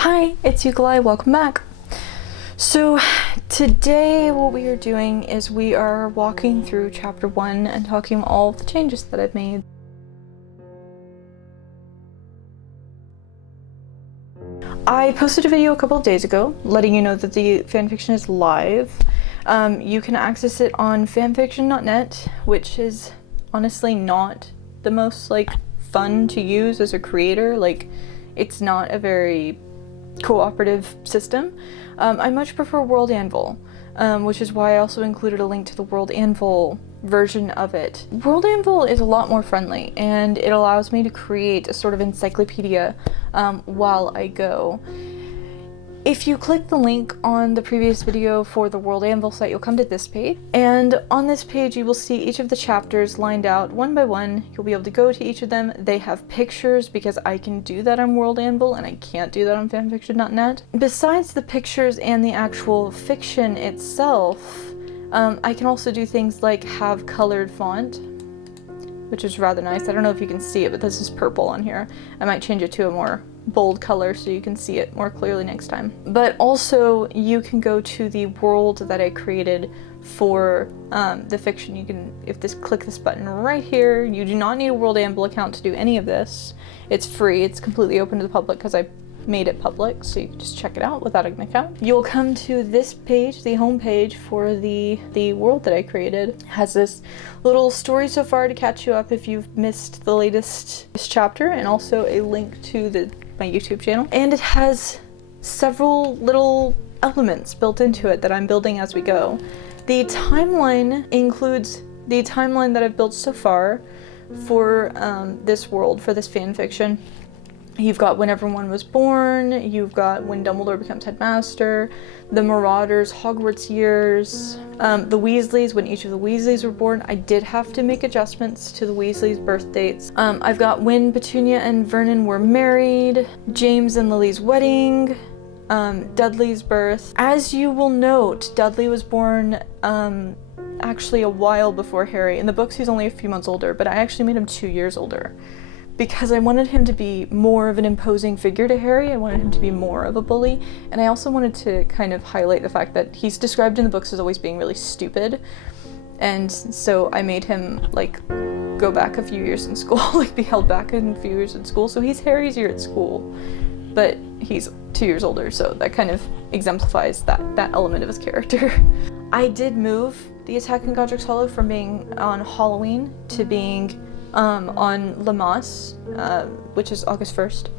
Hi, it's Ukallii, welcome back. So today what we are doing is we are walking through chapter 1 and talking about all of the changes that I've made. I posted a video a couple of days ago letting you know that the fanfiction is live. You can access it on fanfiction.net, which is honestly not the most fun to use as a creator. It's not a very cooperative system. I much prefer World Anvil, which is why I also included a link to the World Anvil version of it. World Anvil is a lot more friendly, and it allows me to create a sort of encyclopedia while I go. If you click the link on the previous video for the World Anvil site, you'll come to this page. And on this page, you will see each of the chapters lined out one by one. You'll be able to go to each of them. They have pictures because I can do that on World Anvil and I can't do that on fanfiction.net. Besides the pictures and the actual fiction itself, I can also do things like have colored font, which is rather nice. I don't know if you can see it, but this is purple on here. I might change it to a more bold color so you can see it more clearly next time. But also you can go to the world that I created for the fiction. You can, click this button right here. You do not need a World Anvil account to do any of this. It's free, it's completely open to the public because I made it public, so you can just check it out without an account. You'll come to this page, the home page for the world that I created. It has this little story so far to catch you up if you've missed the latest chapter, and also a link to my YouTube channel. And it has several little elements built into it that I'm building as we go. The timeline includes the timeline that I've built so far for this world, for this fan fiction. You've got when everyone was born, you've got when Dumbledore becomes headmaster, the Marauders' Hogwarts years, the Weasleys, when each of the Weasleys were born. I did have to make adjustments to the Weasleys' birth dates. I've got when Petunia and Vernon were married, James and Lily's wedding, Dudley's birth. As you will note, Dudley was born actually a while before Harry. In the books he's only a few months older, but I actually made him 2 years older, because I wanted him to be more of an imposing figure to Harry. I wanted him to be more of a bully, and I also wanted to kind of highlight the fact that he's described in the books as always being really stupid, and so I made him go back a few years in school, be held back a few years in school. So he's Harry's year at school, but he's 2 years older, so that kind of exemplifies that element of his character. I did move the attack in Godric's Hollow from being on Halloween to being on Lammas, which is August 1st,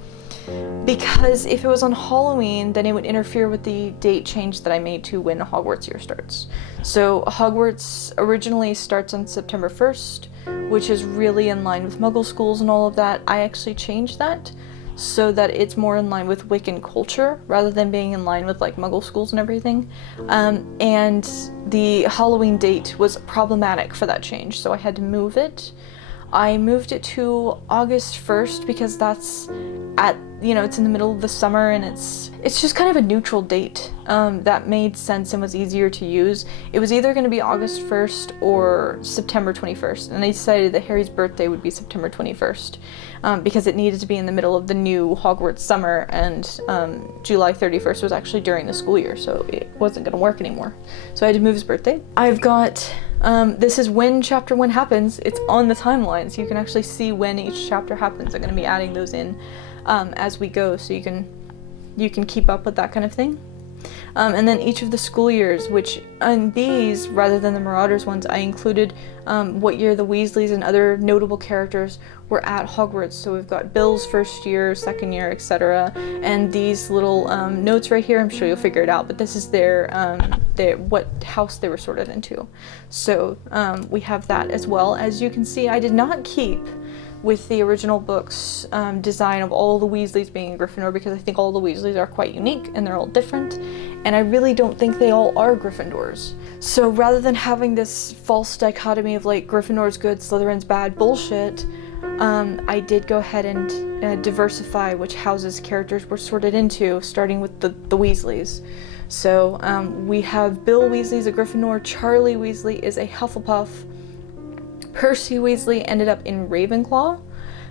because if it was on Halloween, then it would interfere with the date change that I made to when Hogwarts year starts. So Hogwarts originally starts on September 1st, which is really in line with Muggle schools and all of that. I actually changed that so that it's more in line with Wiccan culture rather than being in line with Muggle schools and everything. And the Halloween date was problematic for that change, so I had to move it. I moved it to August 1st because that's it's in the middle of the summer, and it's just kind of a neutral date that made sense and was easier to use. It was either going to be August 1st or September 21st, and I decided that Harry's birthday would be September 21st because it needed to be in the middle of the new Hogwarts summer, and July 31st was actually during the school year, so it wasn't going to work anymore. So I had to move his birthday. I've got this is when chapter 1 happens. It's on the timeline, so you can actually see when each chapter happens. I'm going to be adding those in as we go, so you can keep up with that kind of thing. And then each of the school years, which on these, rather than the Marauders ones, I included what year the Weasleys and other notable characters were at Hogwarts. So we've got Bill's first year, second year, etc. And these little notes right here, I'm sure you'll figure it out, but this is their what house they were sorted into. So we have that as well. As you can see, I did not keep with the original book's design of all the Weasleys being in Gryffindor, because I think all the Weasleys are quite unique and they're all different, and I really don't think they all are Gryffindors. So rather than having this false dichotomy of Gryffindor's good, Slytherin's bad bullshit, I did go ahead and diversify which houses characters were sorted into, starting with the Weasleys. So we have Bill Weasley's a Gryffindor, Charlie Weasley is a Hufflepuff, Percy Weasley ended up in Ravenclaw.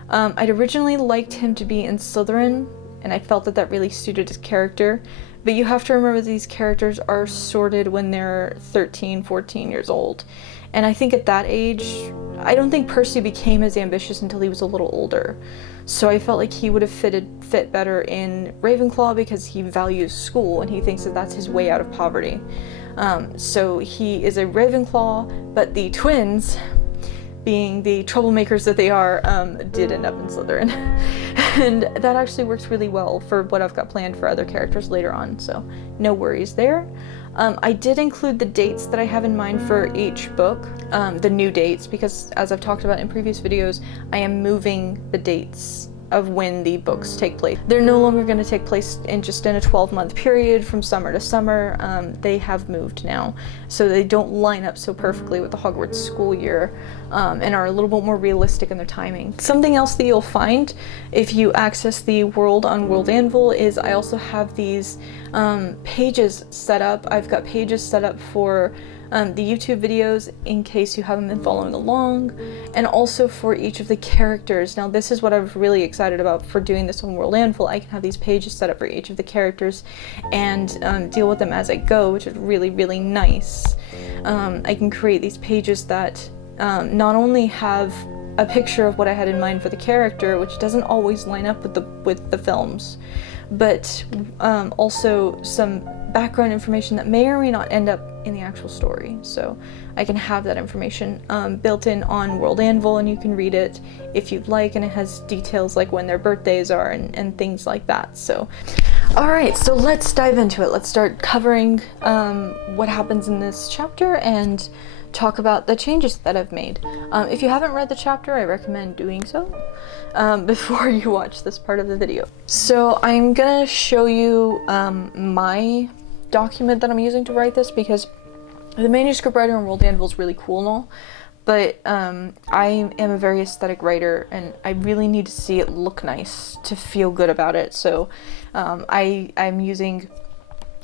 I'd originally liked him to be in Slytherin, and I felt that that really suited his character. But you have to remember these characters are sorted when they're 13, 14 years old. And I think at that age, I don't think Percy became as ambitious until he was a little older. So I felt like he would have fit better in Ravenclaw because he values school and he thinks that that's his way out of poverty. So he is a Ravenclaw, but the twins, being the troublemakers that they are, did end up in Slytherin. And that actually works really well for what I've got planned for other characters later on, so no worries there. I did include the dates that I have in mind for each book, the new dates, because as I've talked about in previous videos, I am moving the dates of when the books take place. They're no longer going to take place in a 12-month period from summer to summer. They have moved now, so they don't line up so perfectly with the Hogwarts school year, and are a little bit more realistic in their timing. Something else that you'll find if you access the world on World Anvil is I also have these pages set up. I've got pages set up for the YouTube videos in case you haven't been following along, and also for each of the characters. Now this is what I was really excited about for doing this on World Anvil. I can have these pages set up for each of the characters and deal with them as I go, which is really, really nice. I can create these pages that not only have a picture of what I had in mind for the character, which doesn't always line up with the films, but also some background information that may or may not end up in the actual story. So I can have that information built in on World Anvil, and you can read it if you'd like, and it has details like when their birthdays are and things like that. So alright, so let's dive into it. Let's start covering what happens in this chapter and talk about the changes that I've made. If you haven't read the chapter, I recommend doing so before you watch this part of the video. So I'm gonna show you my document that I'm using to write this, because the manuscript writer on World Anvil is really cool and all, but I am a very aesthetic writer and I really need to see it look nice to feel good about it. So I'm using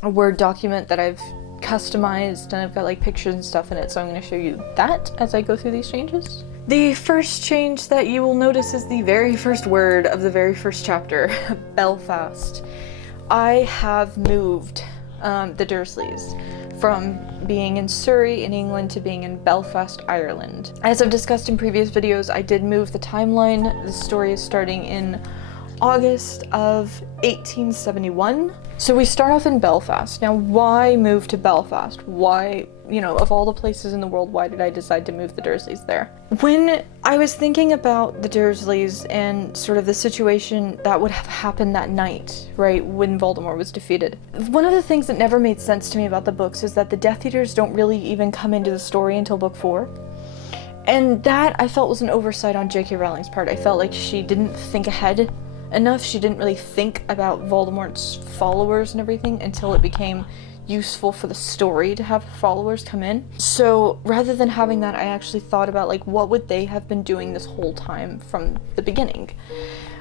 a Word document that I've customized, and I've got like pictures and stuff in it, so I'm going to show you that as I go through these changes. The first change that you will notice is the very first word of the very first chapter, Belfast. I have moved the Dursleys from being in Surrey in England to being in Belfast, Ireland. As I've discussed in previous videos, I did move the timeline. The story is starting in August of 1871. So we start off in Belfast. Now, why move to Belfast? Why, you know, of all the places in the world, why did I decide to move the Dursleys there? When I was thinking about the Dursleys and sort of the situation that would have happened that night, right, when Voldemort was defeated, one of the things that never made sense to me about the books is that the Death Eaters don't really even come into the story until book 4. And that I felt was an oversight on J.K. Rowling's part. I felt like she didn't think ahead enough. She didn't really think about Voldemort's followers and everything until it became useful for the story to have followers come in. So rather than having that, I actually thought about like what would they have been doing this whole time from the beginning.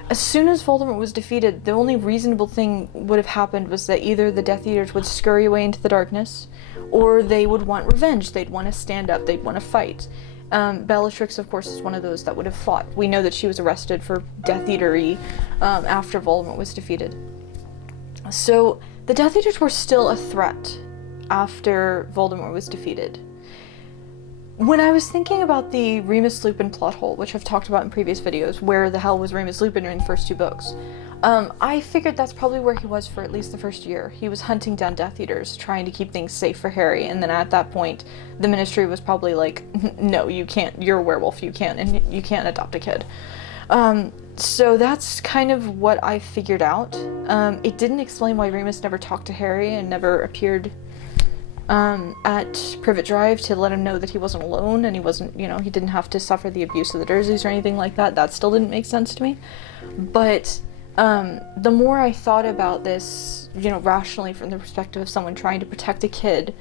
As soon as Voldemort was defeated, the only reasonable thing would have happened was that either the Death Eaters would scurry away into the darkness, or they would want revenge. They'd want to stand up, they'd want to fight. Bellatrix, of course, is one of those that would have fought. We know that she was arrested for Death Eatery after Voldemort was defeated. So the Death Eaters were still a threat after Voldemort was defeated. When I was thinking about the Remus Lupin plot hole, which I've talked about in previous videos, where the hell was Remus Lupin in the first 2 books? I figured that's probably where he was for at least the first year. He was hunting down Death Eaters, trying to keep things safe for Harry, and then at that point, the Ministry was probably like, no, you can't, you're a werewolf, you can't adopt a kid. So that's kind of what I figured out. It didn't explain why Remus never talked to Harry and never appeared at Privet Drive to let him know that he wasn't alone and he wasn't, you know, he didn't have to suffer the abuse of the Dursleys or anything like that. That still didn't make sense to me. But the more I thought about this, you know, rationally from the perspective of someone trying to protect a kid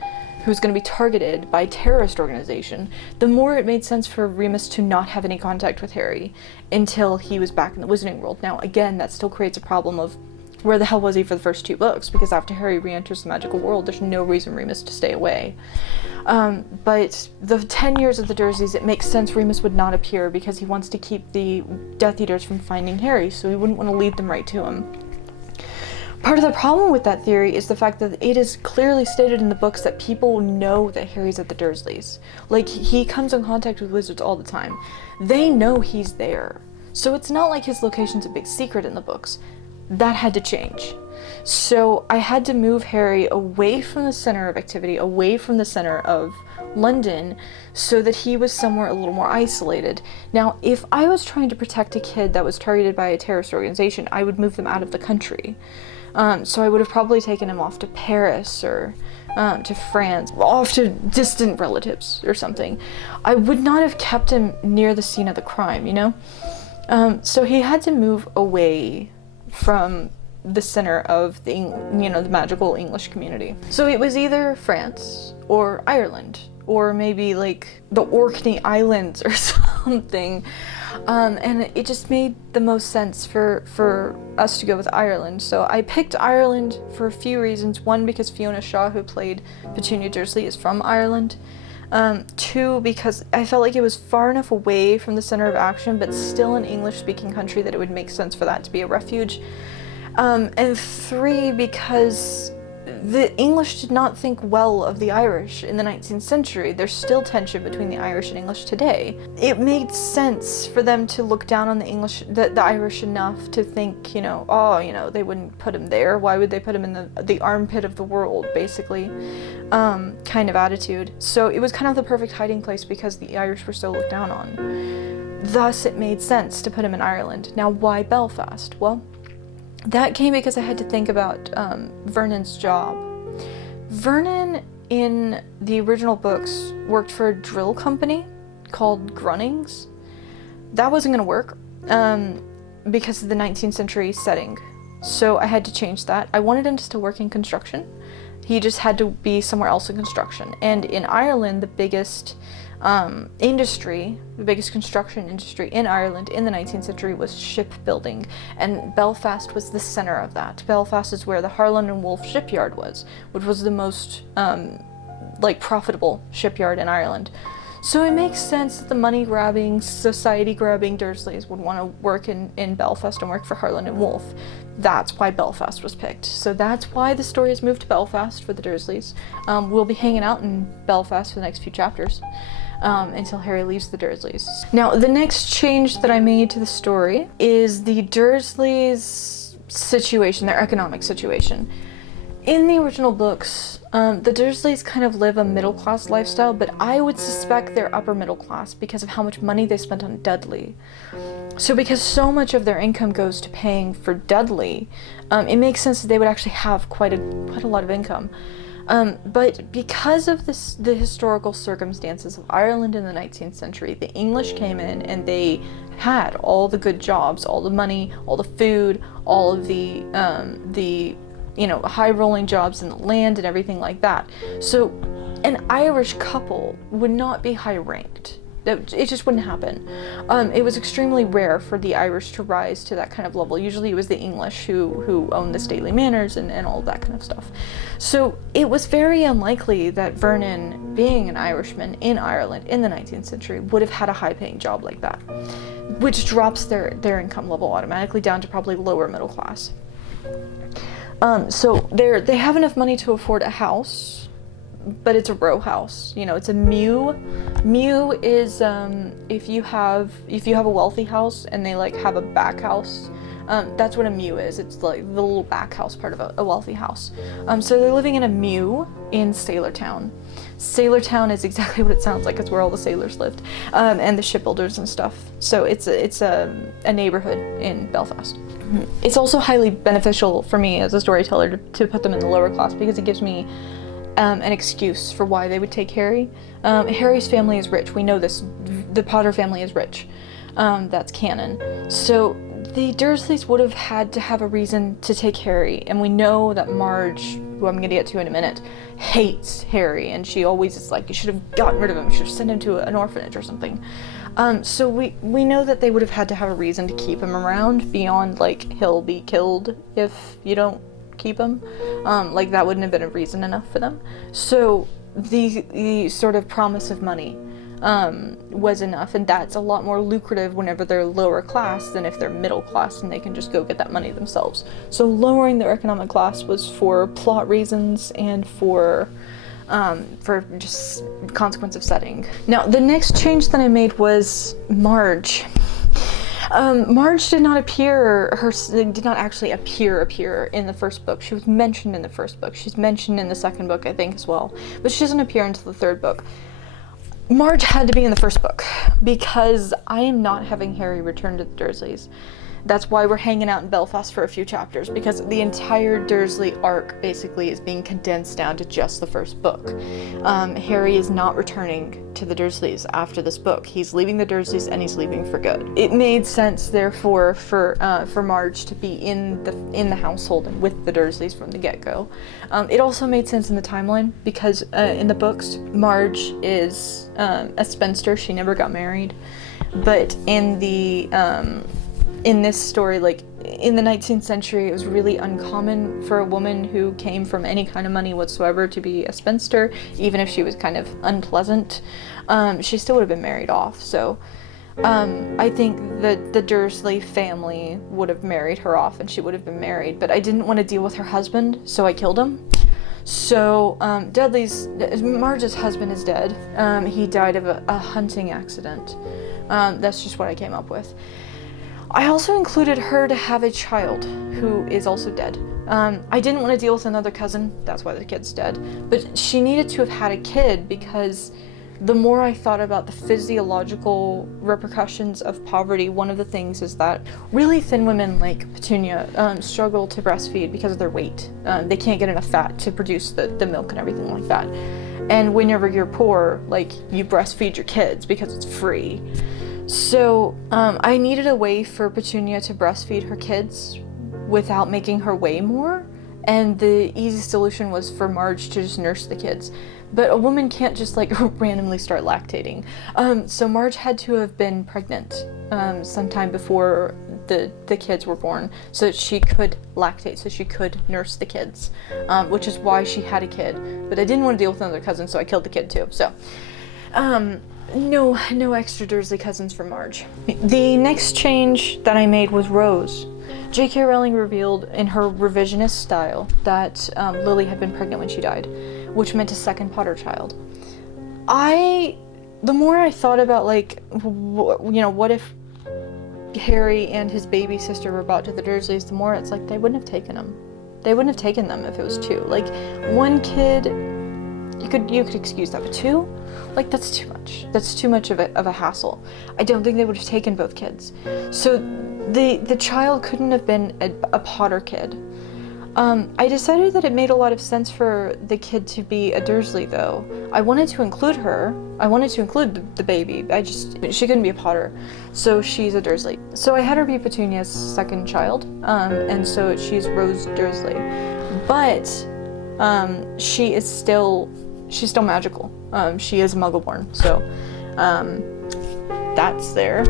who's going to be targeted by a terrorist organization, the more it made sense for Remus to not have any contact with Harry until he was back in the Wizarding World. Now, again, that still creates a problem of where the hell was he for the first 2 books, because after Harry re-enters the magical world, there's no reason Remus to stay away. But the 10 years of the Dursleys, it makes sense Remus would not appear because he wants to keep the Death Eaters from finding Harry, so he wouldn't want to lead them right to him. Part of the problem with that theory is the fact that it is clearly stated in the books that people know that Harry's at the Dursleys. Like, he comes in contact with wizards all the time. They know he's there. So it's not like his location's a big secret in the books. That had to change. So I had to move Harry away from the center of activity, away from the center of London, so that he was somewhere a little more isolated. Now, if I was trying to protect a kid that was targeted by a terrorist organization, I would move them out of the country. So I would have probably taken him off to Paris or to France, off to distant relatives or something. I would not have kept him near the scene of the crime, you know? So he had to move away from the center of the, the magical English community. So it was either France or Ireland, or maybe like the Orkney Islands or something. And it just made the most sense for us to go with Ireland. So I picked Ireland for a few reasons. One, because Fiona Shaw, who played Petunia Dursley, is from Ireland. Two, because I felt like it was far enough away from the center of action, but still an English-speaking country, that it would make sense for that to be a refuge. And three, because the English did not think well of the Irish in the 19th century. There's still tension between the Irish and English today. It made sense for them to look down on the Irish enough to think, they wouldn't put him there. Why would they put him in the armpit of the world, basically, kind of attitude. So it was kind of the perfect hiding place because the Irish were so looked down on. Thus, it made sense to put him in Ireland. Now, why Belfast? Well, that came because I had to think about Vernon's job. Vernon, in the original books, worked for a drill company called Grunnings. That wasn't going to work because of the 19th century setting. So I had to change that. I wanted him to still work in construction. He just had to be somewhere else in construction. And in Ireland, the biggest the biggest construction industry in Ireland in the 19th century was shipbuilding, and Belfast was the center of that. Belfast is where the Harland and Wolff shipyard was, which was the most profitable shipyard in Ireland. So it makes sense that the money-grabbing, society-grabbing Dursleys would want to work in Belfast and work for Harland and Wolff. That's why Belfast was picked. So that's why the story has moved to Belfast for the Dursleys. We'll be hanging out in Belfast for the next few chapters. Until Harry leaves the Dursleys. Now, the next change that I made to the story is the Dursleys' situation, their economic situation. In the original books, the Dursleys kind of live a middle-class lifestyle, but I would suspect they're upper middle class because of how much money they spent on Dudley. So because so much of their income goes to paying for Dudley, it makes sense that they would actually have quite a lot of income. But because of the historical circumstances of Ireland in the 19th century, the English came in and they had all the good jobs, all the money, all the food, all of the high-rolling jobs in the land and everything like that. So an Irish couple would not be high-ranked. It just wouldn't happen. It was extremely rare for the Irish to rise to that kind of level. Usually it was the English who owned the stately manors and all that kind of stuff. So it was very unlikely that Vernon, being an Irishman in Ireland in the 19th century, would have had a high-paying job like that, which drops their income level automatically down to probably lower middle class. So they have enough money to afford a house, but it's a row house. It's a mew. Mew is if you have a wealthy house and they have a back house. That's what a mew is. It's like the little back house part of a wealthy house. So they're living in a mew in Sailortown. Sailortown is exactly what it sounds like. It's where all the sailors lived, and the shipbuilders and stuff. So it's a neighborhood in Belfast. It's also highly beneficial for me as a storyteller to put them in the lower class because it gives me an excuse for why they would take Harry. Harry's family is rich. We know this. The Potter family is rich. That's canon. So the Dursleys would have had to have a reason to take Harry, and we know that Marge, who I'm going to get to in a minute, hates Harry, and she always is like, you should have gotten rid of him, you should have sent him to an orphanage or something. So we know that they would have had to have a reason to keep him around beyond, he'll be killed if you don't keep him. That wouldn't have been a reason enough for them. So the sort of promise of money was enough, and that's a lot more lucrative whenever they're lower class than if they're middle class and they can just go get that money themselves. So lowering their economic class was for plot reasons and for just consequence of setting. Now, the next change that I made was Marge. Marge did not actually appear in the first book. She was mentioned in the first book. She's mentioned in the second book, I think, as well. But she doesn't appear until the third book. Marge had to be in the first book because I am not having Harry return to the Dursleys. That's why we're hanging out in Belfast for a few chapters, because the entire Dursley arc basically is being condensed down to just the first book. Harry is not returning to the Dursleys after this book. He's leaving the Dursleys and he's leaving for good. It made sense, therefore, for Marge to be in the household and with the Dursleys from the get-go. It also made sense in the timeline because in the books, Marge is a spinster. She never got married, but in this story, like in the 19th century, it was really uncommon for a woman who came from any kind of money whatsoever to be a spinster, even if she was kind of unpleasant. She still would have been married off. So I think that the Dursley family would have married her off and she would have been married, but I didn't want to deal with her husband, so I killed him. So Marge's husband is dead. He died of a hunting accident. That's just what I came up with. I also included her to have a child who is also dead. I didn't want to deal with another cousin, that's why the kid's dead, but she needed to have had a kid because the more I thought about the physiological repercussions of poverty, one of the things is that really thin women like Petunia struggle to breastfeed because of their weight. They can't get enough fat to produce the milk and everything like that. And whenever you're poor, like, you breastfeed your kids because it's free. So I needed a way for Petunia to breastfeed her kids without making her weigh more, and the easy solution was for Marge to just nurse the kids. But a woman can't just like randomly start lactating. So Marge had to have been pregnant sometime before the kids were born so that she could lactate, so she could nurse the kids, which is why she had a kid. But I didn't want to deal with another cousin, so I killed the kid too. So no extra Dursley cousins for Marge. The next change that I made was Rose. J.K. Rowling revealed in her revisionist style that Lily had been pregnant when she died, which meant a second Potter child. The more I thought about, like, what if Harry and his baby sister were brought to the Dursleys, the more it's like they wouldn't have taken them. They wouldn't have taken them if it was two. Like, one kid, you could excuse that, but two? Like, that's too much. That's too much of a hassle. I don't think they would have taken both kids. So the child couldn't have been a Potter kid. I decided that it made a lot of sense for the kid to be a Dursley, though. I wanted to include her. I wanted to include the baby. She couldn't be a Potter, so she's a Dursley. So I had her be Petunia's second child, and so she's Rose Dursley. But she's still magical. She is Muggle-born, so that's there.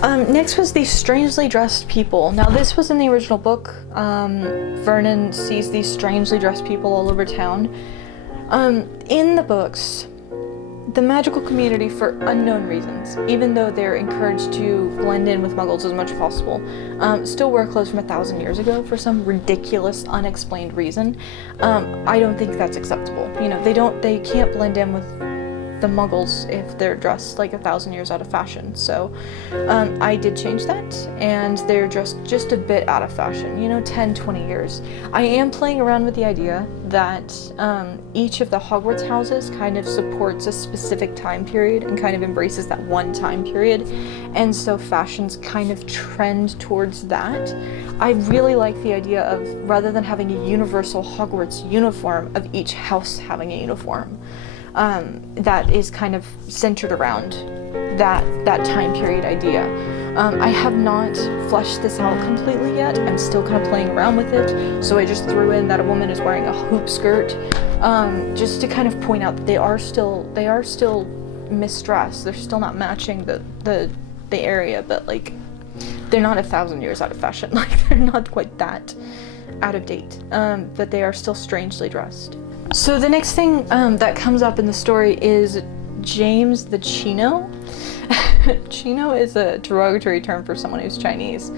Next was these strangely dressed people. Now, this was in the original book. Vernon sees these strangely dressed people all over town. In the books, the magical community, for unknown reasons, even though they're encouraged to blend in with Muggles as much as possible, still wear clothes from 1,000 years ago for some ridiculous, unexplained reason. I don't think that's acceptable. They can't blend in with the Muggles if they're dressed like 1,000 years out of fashion. So I did change that, and they're dressed just a bit out of fashion, 10, 20 years. I am playing around with the idea that each of the Hogwarts houses kind of supports a specific time period and kind of embraces that one time period, and so fashions kind of trend towards that. I really like the idea of, rather than having a universal Hogwarts uniform, of each house having a uniform. That is kind of centered around that time period idea. I have not fleshed this out completely yet. I'm still kind of playing around with it. So I just threw in that a woman is wearing a hoop skirt, just to kind of point out that they are still misdressed. They're still not matching the area, but like, they're not 1,000 years out of fashion. Like, they're not quite that out of date, but they are still strangely dressed. So the next thing that comes up in the story is James the Chino. Chino is a derogatory term for someone who's Chinese.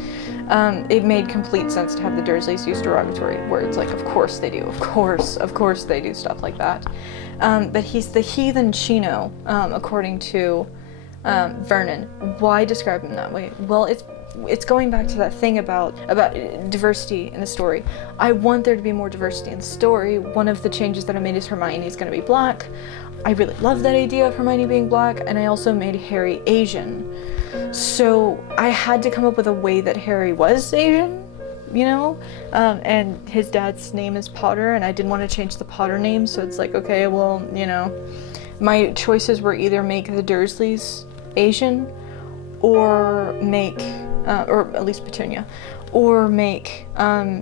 It made complete sense to have the Dursleys use derogatory words, like of course they do, of course they do stuff like that. But he's the heathen Chino, according to Vernon. Why describe him that way? Well, it's going back to that thing about diversity in the story. I want there to be more diversity in the story. One of the changes that I made is Hermione's going to be black. I really love that idea of Hermione being black, and I also made Harry Asian. So I had to come up with a way that Harry was Asian, you know? And his dad's name is Potter, and I didn't want to change the Potter name, so it's like, okay, well, you know, my choices were either make the Dursleys Asian, or make, or at least Petunia, or make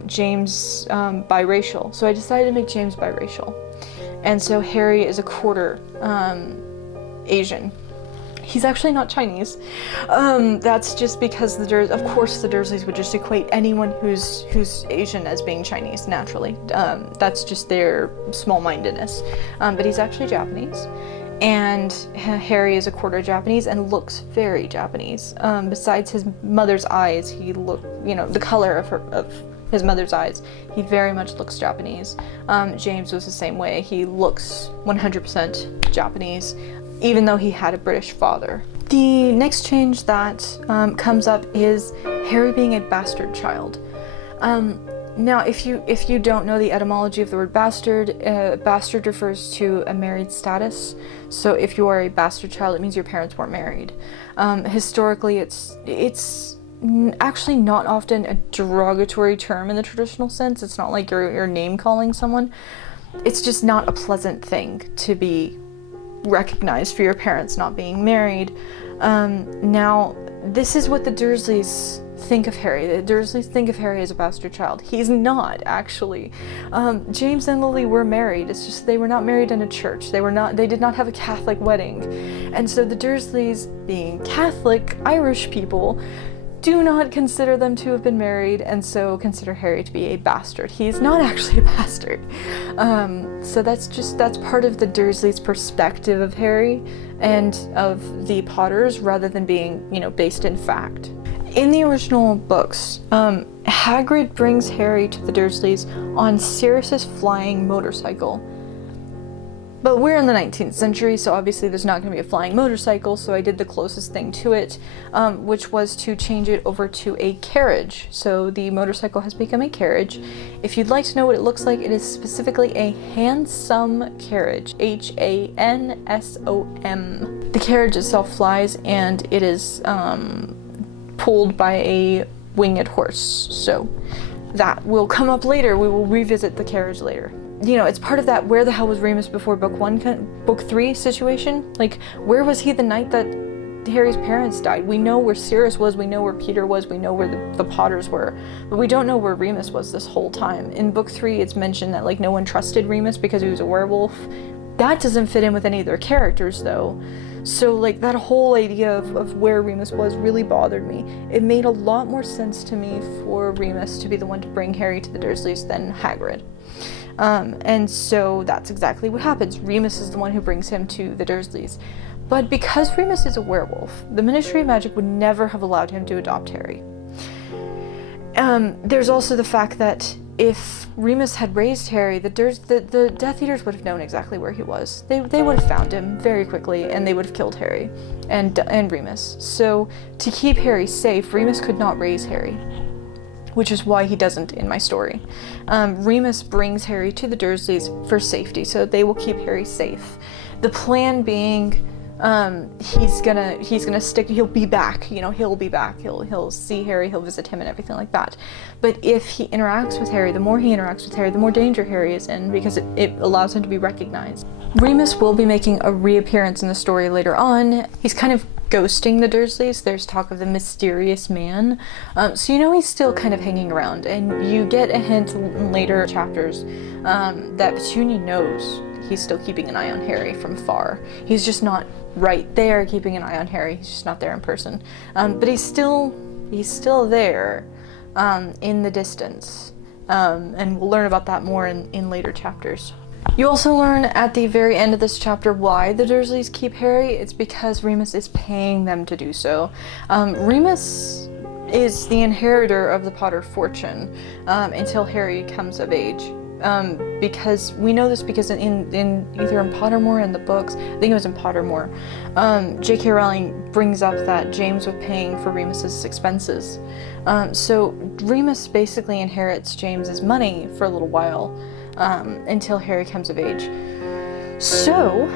James biracial. So I decided to make James biracial. And so Harry is a quarter Asian. He's actually not Chinese. That's just because of course the Dursleys would just equate anyone who's Asian as being Chinese naturally. That's just their small-mindedness. But he's actually Japanese. And Harry is a quarter Japanese and looks very Japanese. Besides his mother's eyes, he the color of his mother's eyes, he very much looks Japanese. James was the same way. He looks 100% Japanese, even though he had a British father. The next change that comes up is Harry being a bastard child. Now, if you don't know the etymology of the word bastard, bastard refers to a married status. So if you are a bastard child, it means your parents weren't married. Historically, it's actually not often a derogatory term in the traditional sense. It's not like you're name calling someone. It's just not a pleasant thing to be recognized for your parents not being married. Now, this is what the Dursleys think of Harry. The Dursleys think of Harry as a bastard child. He's not, actually. James and Lily were married. It's just they were not married in a church. They did not have a Catholic wedding. And so the Dursleys, being Catholic Irish people, do not consider them to have been married, and so consider Harry to be a bastard. He's not actually a bastard. So that's part of the Dursleys' perspective of Harry and of the Potters, rather than being, based in fact. In the original books, Hagrid brings Harry to the Dursleys on Sirius's flying motorcycle. But we're in the 19th century, so obviously there's not going to be a flying motorcycle, so I did the closest thing to it, which was to change it over to a carriage. So the motorcycle has become a carriage. If you'd like to know what it looks like, it is specifically a Hansom carriage, Hansom. The carriage itself flies, and it is pulled by a winged horse, so that will come up later. We will revisit the carriage later. It's part of that where the hell was Remus before book 3 situation. Like, where was he the night that Harry's parents died? We know where Sirius was, we know where Peter was, we know where the Potters were, but we don't know where Remus was this whole time. In book 3, it's mentioned that, no one trusted Remus because he was a werewolf. That doesn't fit in with any of their characters, though. So, that whole idea of where Remus was really bothered me. It made a lot more sense to me for Remus to be the one to bring Harry to the Dursleys than Hagrid. And so that's exactly what happens. Remus is the one who brings him to the Dursleys. But because Remus is a werewolf, the Ministry of Magic would never have allowed him to adopt Harry. There's also the fact that if Remus had raised Harry, the Death Eaters would have known exactly where he was. They would have found him very quickly, and they would have killed Harry and Remus. So to keep Harry safe, Remus could not raise Harry, which is why he doesn't in my story. Remus brings Harry to the Dursleys for safety, so they will keep Harry safe. The plan being, he's gonna stick. He'll be back. He'll be back. He'll see Harry. He'll visit him and everything like that. But if he interacts with Harry, the more he interacts with Harry, the more danger Harry is in, because it allows him to be recognized. Remus will be making a reappearance in the story later on. He's kind of ghosting the Dursleys. There's talk of the mysterious man. So he's still kind of hanging around, and you get a hint in later chapters that Petunia knows he's still keeping an eye on Harry from far. He's just not right there keeping an eye on Harry. He's just not there in person. But he's still there in the distance. And we'll learn about that more in later chapters. You also learn at the very end of this chapter why the Dursleys keep Harry. It's because Remus is paying them to do so. Remus is the inheritor of the Potter fortune until Harry comes of age. Because we know this because in either in Pottermore in the books, I think it was in Pottermore, J.K. Rowling brings up that James was paying for Remus's expenses. So Remus basically inherits James's money for a little while until Harry comes of age. So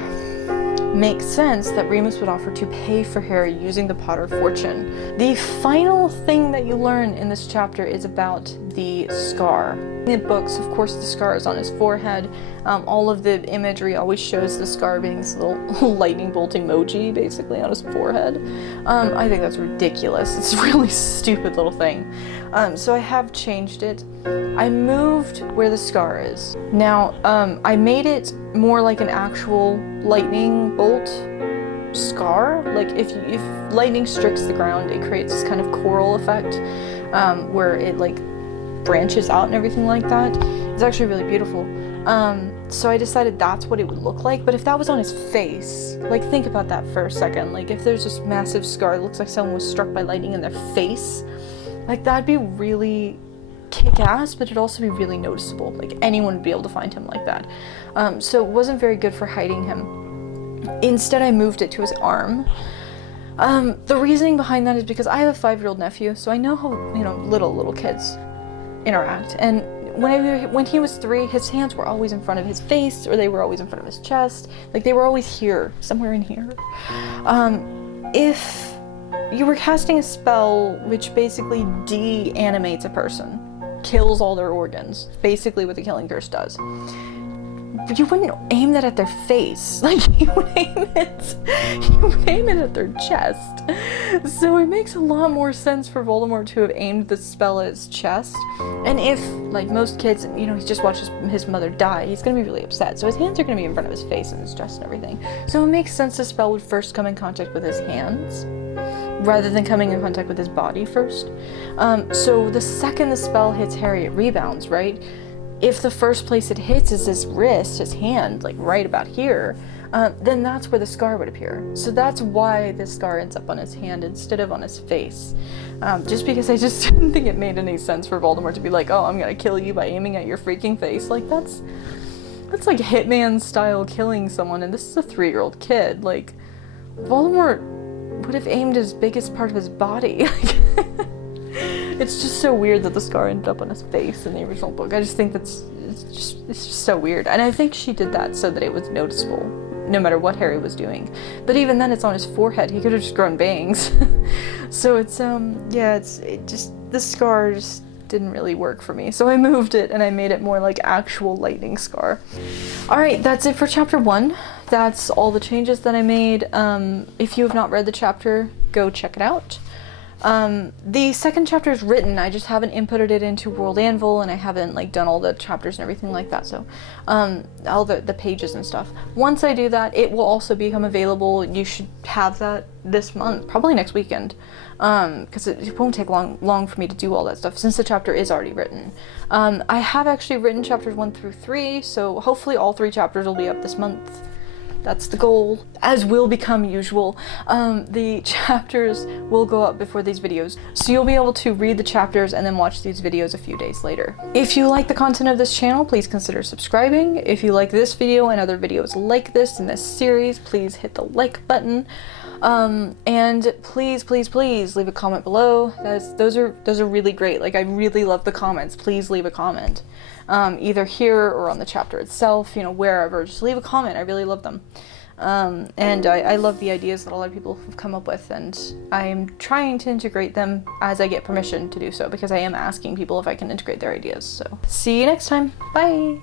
makes sense that Remus would offer to pay for Harry using the Potter fortune. The final thing that you learn in this chapter is about the scar. In the books, of course, the scar is on his forehead. All of the imagery always shows the scar being this little lightning bolt emoji, basically, on his forehead. I think that's ridiculous. It's a really stupid little thing. So I have changed it. I moved where the scar is. Now, I made it more like an actual lightning bolt scar. Like if lightning strikes the ground, it creates this kind of coral effect where it like branches out and everything like that. It's actually really beautiful. So I decided that's what it would look like. But if that was on his face, like think about that for a second. Like if there's this massive scar that looks like someone was struck by lightning in their face, like that'd be really kick-ass, but it'd also be really noticeable. Like anyone would be able to find him like that. So it wasn't very good for hiding him. Instead, I moved it to his arm. The reasoning behind that is because I have a 5-year-old nephew, so I know how, you know, little kids interact. And when he was 3, his hands were always in front of his face, or they were always in front of his chest. Like they were always here, somewhere in here. If you were casting a spell which basically de-animates a person, kills all their organs, basically what the Killing Curse does, you wouldn't aim that at their face. Like you would aim it at their chest. So it makes a lot more sense for Voldemort to have aimed the spell at his chest. And if, like most kids, you know, he just watches his mother die, he's gonna be really upset. So his hands are gonna be in front of his face and his chest and everything. So it makes sense the spell would first come in contact with his hands, rather than coming in contact with his body first. So the second the spell hits Harry, it rebounds, right? If the first place it hits is his wrist, his hand, like right about here, then that's where the scar would appear. So that's why the scar ends up on his hand instead of on his face. Just because I just didn't think it made any sense for Voldemort to be like, oh, I'm gonna kill you by aiming at your freaking face. Like that's like Hitman style killing someone, and this is a 3-year-old kid. Like, Voldemort would have aimed his biggest part of his body. It's just so weird that the scar ended up on his face in the original book. I just think it's just so weird. And I think she did that so that it was noticeable, no matter what Harry was doing. But even then, it's on his forehead. He could have just grown bangs. So it's the scar just didn't really work for me. So I moved it and I made it more like actual lightning scar. All right, that's it for chapter 1. That's all the changes that I made. If you have not read the chapter, go check it out. The second chapter is written, I just haven't inputted it into World Anvil, and I haven't like done all the chapters and everything like that, so all the pages and stuff. Once I do that, it will also become available. You should have that this month, probably next weekend, because it won't take long for me to do all that stuff since the chapter is already written. I have actually written chapters 1 through 3, so hopefully all 3 chapters will be up this month. That's the goal. As will become usual, the chapters will go up before these videos, so you'll be able to read the chapters and then watch these videos a few days later. If you like the content of this channel, please consider subscribing. If you like this video and other videos like this in this series, please hit the like button. And please leave a comment below. Those are really great. Like, I really love the comments. Please leave a comment. Either here or on the chapter itself, you know, wherever, just leave a comment. I really love them. And I love the ideas that a lot of people have come up with, and I'm trying to integrate them as I get permission to do so, because I am asking people if I can integrate their ideas. So see you next time. Bye.